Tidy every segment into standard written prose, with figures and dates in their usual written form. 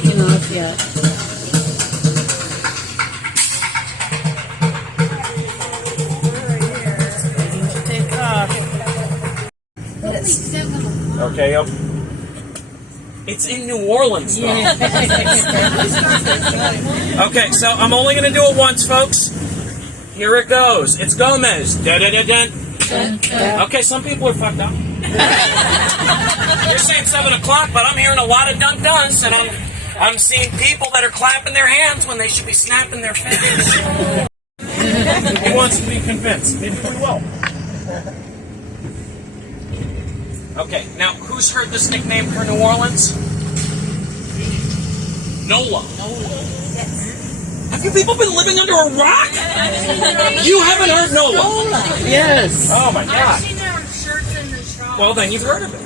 taking off yet. Take off. Okay, it's in New Orleans, though. Okay, so I'm only going to do it once, folks. Here it goes. It's Gomez. Da-da-da-dun. Okay, some people are fucked up. You're saying 7 o'clock, but I'm hearing a lot of dun-duns, and I'm seeing people that are clapping their hands when they should be snapping their fingers. He wants to be convinced. Maybe pretty well. Okay, now who's heard this nickname for New Orleans? NOLA. Have you people been living under a rock? You haven't heard NOLA? Yes. Oh my God. I've seen their shirts in the shop. Well, then you've heard of it.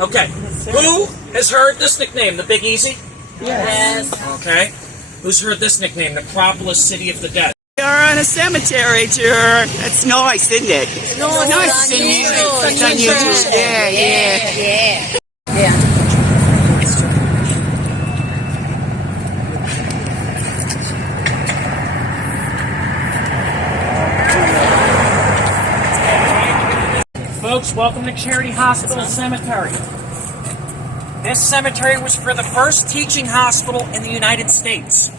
Okay. Who has heard this nickname, the Big Easy? Yes. Okay. Who's heard this nickname, the Necropolis City of the Dead? We are on a cemetery tour. That's nice, isn't it? No, it's nice, isn't it? It's unusual. Yeah. Folks, welcome to Charity Hospital Cemetery. This cemetery was for the first teaching hospital in the United States.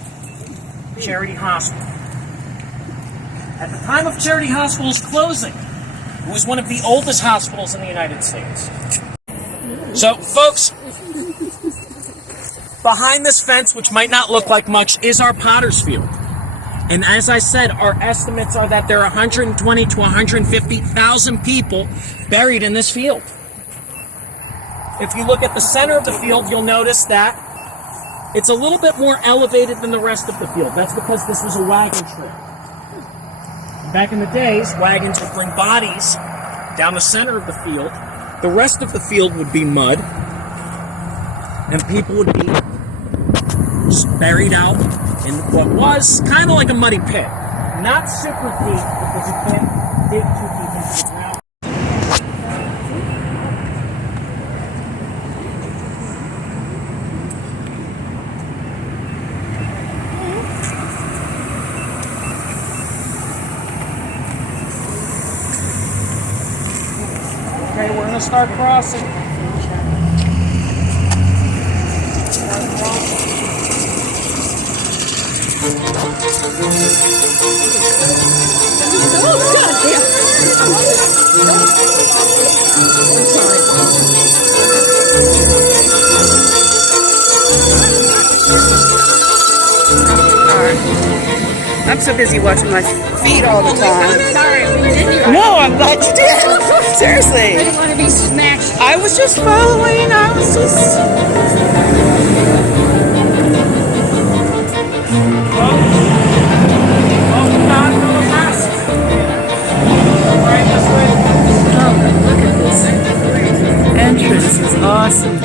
Charity Hospital. At the time of Charity Hospital's closing, it was one of the oldest hospitals in the United States. So, folks, behind this fence, which might not look like much, is our Potter's Field. And as I said, our estimates are that there are 120 to 150,000 people buried in this field. If you look at the center of the field, you'll notice that it's a little bit more elevated than the rest of the field. That's because this was a wagon trail. Back in the days, wagons would bring bodies down the center of the field. The rest of the field would be mud, and people would be buried out in what was kind of like a muddy pit. Not super deep, because you can't dig too deep into the ground. Okay, we're going to start crossing. I'm so busy watching my feet all the time. Sorry, we didn't. No, I'm glad you did. Seriously. I didn't want to be smashed. I was just following. I was just... Look at this. Entrance is awesome.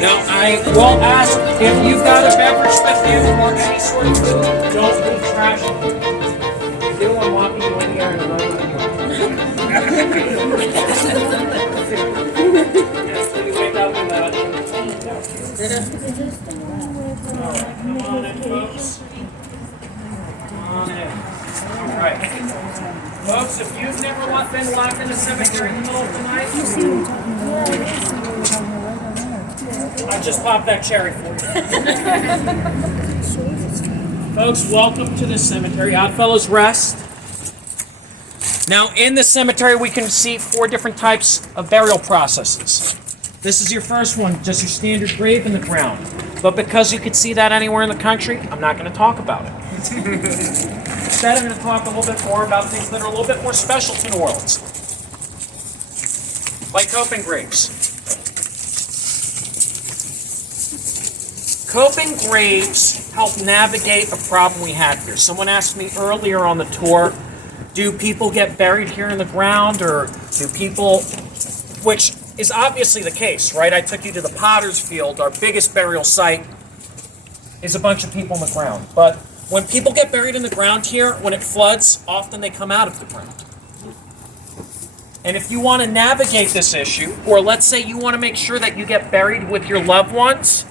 Now, I will ask if you've got a beverage with you or any sort of food, don't be trashing it. If you do, I'm walking you in here and I'm not going Yes, can you wake up with that? Alright, come on in, folks. Come on in. Alright. Folks, if you've never been locked in a cemetery in the middle of the night, I just popped that cherry for you. Folks, welcome to this cemetery, Oddfellows Rest. Now, in this cemetery, we can see 4 different types of burial processes. This is your first one, just your standard grave in the ground. But because you could see that anywhere in the country, I'm not going to talk about it. Instead, I'm going to talk a little bit more about things that are a little bit more special to New Orleans. Like coping graves. Coping graves help navigate a problem we had here. Someone asked me earlier on the tour, do people get buried here in the ground, or do people which is obviously the case, right? I took you to the Potter's Field. Our biggest burial site is a bunch of people in the ground. But when people get buried in the ground here, when it floods, often they come out of the ground. And if you want to navigate this issue, or let's say you want to make sure that you get buried with your loved ones,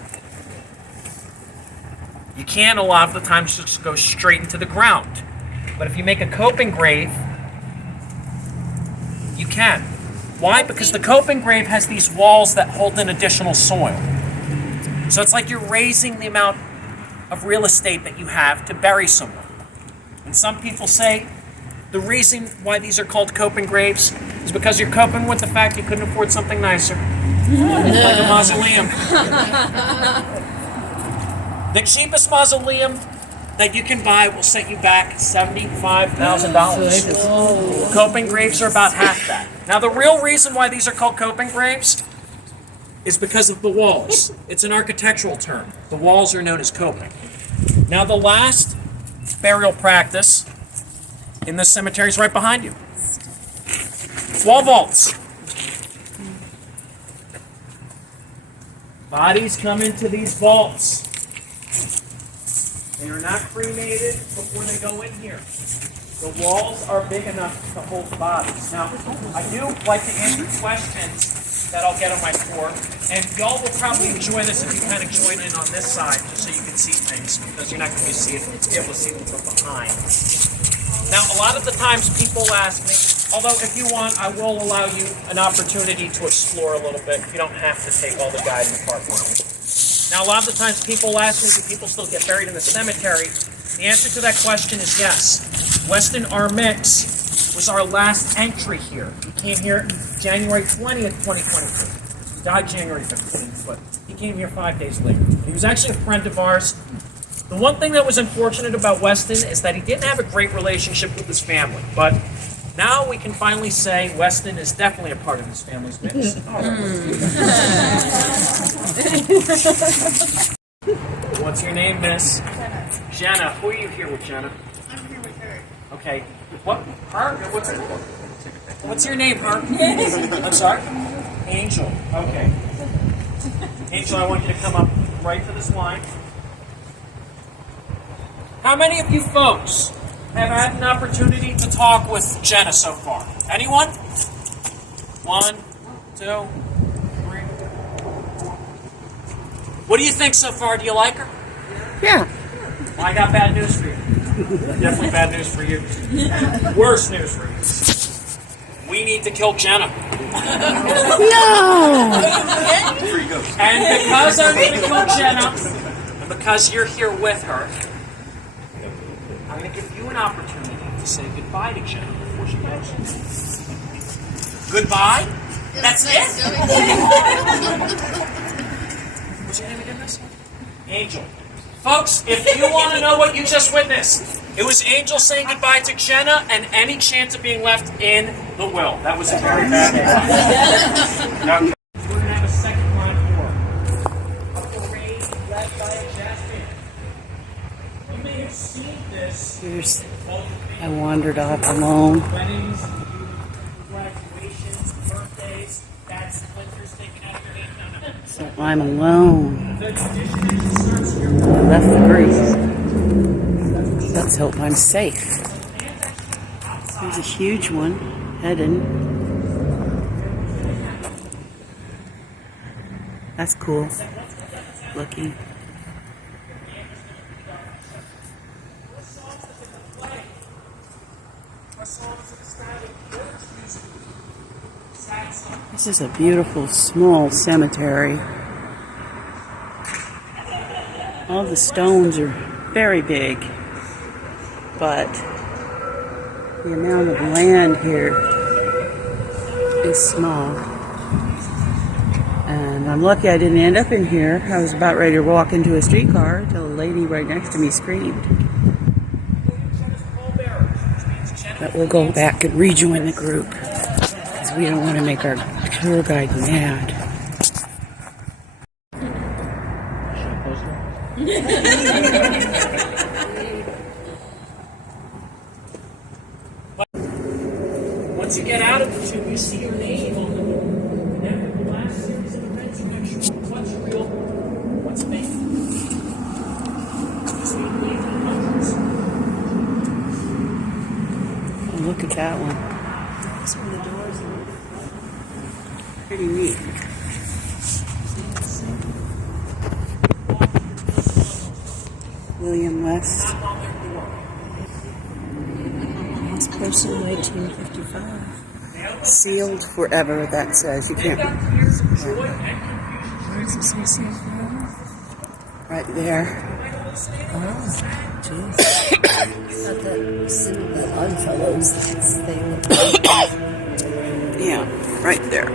you can a lot of the times just go straight into the ground. But if you make a coping grave, you can. Why? Because the coping grave has these walls that hold in additional soil. So it's like you're raising the amount of real estate that you have to bury someone. And some people say the reason why these are called coping graves is because you're coping with the fact you couldn't afford something nicer, like a mausoleum. The cheapest mausoleum that you can buy will set you back $75,000. Coping graves are about half that. Now, the real reason why these are called coping graves is because of the walls. It's an architectural term. The walls are known as coping. Now, the last burial practice in this cemetery is right behind you. Wall vaults. Bodies come into these vaults. They are not cremated before they go in here. The walls are big enough to hold bodies. Now, I do like to answer questions that I'll get on my floor, and y'all will probably enjoy this if you kind of join in on this side, just so you can see things, because you're not going to be able to see them from behind. Now, a lot of the times people ask me, although if you want, I will allow you an opportunity to explore a little bit. You don't have to take all the guiding part with you. Now, a lot of the times people ask me, do people still get buried in the cemetery? The answer to that question is yes. Weston R. Mix was our last entry here. He came here January 20th, 2022. He died January 15th, but he came here 5 days later. He was actually a friend of ours. The one thing that was unfortunate about Weston is that he didn't have a great relationship with his family, but now we can finally say Weston is definitely a part of his family's mix. What's your name, miss? Jenna. Who are you here with, Jenna? I'm here with her. Okay. What? Her? What's your name, her? I'm sorry? Angel. Okay. Angel, I want you to come up right to this line. How many of you folks have had an opportunity to talk with Jenna so far? Anyone? 1, 2, 3. What do you think so far? Do you like her? Yeah. Well, I got bad news for you. Definitely bad news for you. Worse news for you. We need to kill Jenna. No! And because I'm going to kill Jenna, and because you're here with her, I'm going to give you an opportunity to say goodbye to Jenna before she goes. Goodbye? That's it? What's your name again, miss? Angel. Folks, if you want to know what you just witnessed, it was Angel saying goodbye to Jenna and any chance of being left in the will. That was a very bad day. Okay. We're going to have a second line war. A parade led by a jazz band. You may have seen this. Here's, I wandered off alone. Weddings, graduations, birthdays, that's Splinters taken out of your hand. No. So I'm alone. The tradition is it starts here. I left the group. Let's hope I'm safe. There's a huge one heading. That's cool. Looking. This is a beautiful small cemetery. All the stones are very big, but the amount of land here is small. And I'm lucky I didn't end up in here. I was about ready to walk into a streetcar until a lady right next to me screamed. But we'll go back and rejoin the group because we don't want to make our tour guide mad. Once you get out of the tube, you see your name on the that one. That's where the doors are. Pretty neat. William West. It's posted in 1855. Sealed forever, that says. You can't. Where does it say sealed forever? Right there. Oh, jeez. Got that symbol, the Oddfellows thing. Yeah, right there.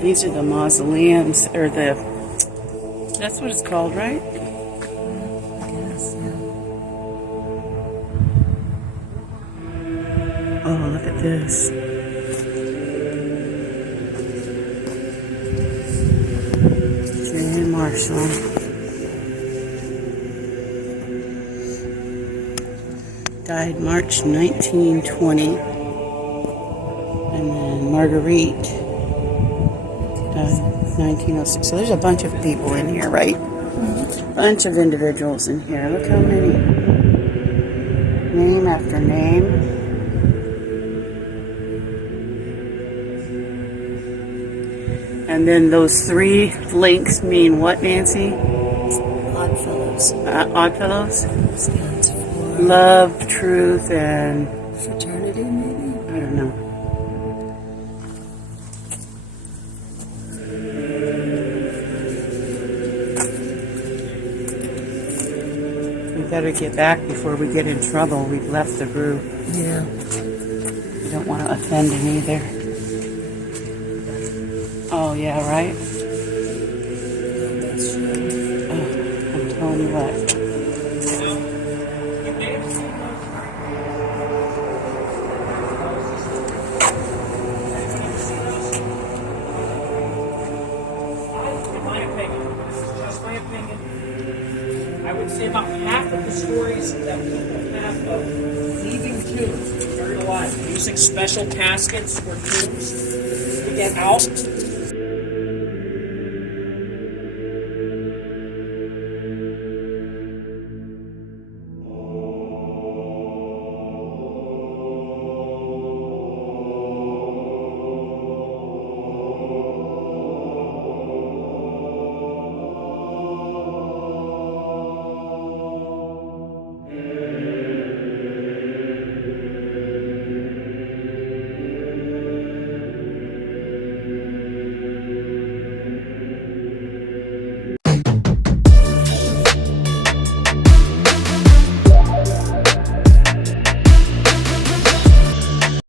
These are the mausoleums, or the. That's what it's called, right? I guess, yeah. Oh, look at this. J. Marshall. Died March 1920. And then Marguerite died 1906. So there's a bunch of people in here, right? Bunch of individuals in here. Look how many. Name after name. And then those 3 links mean what, Nancy? Oddfellows. Oddfellows? Stands for Love, truth, and fraternity, maybe? I don't know. We better get back before we get in trouble. We've left the group. Yeah. We don't want to offend him either. Oh, yeah, right? That's true. I'm telling you what. In my opinion, just my opinion, I would say about half of the stories that people have of leaving tombs buried alive, using special caskets or tombs to get out,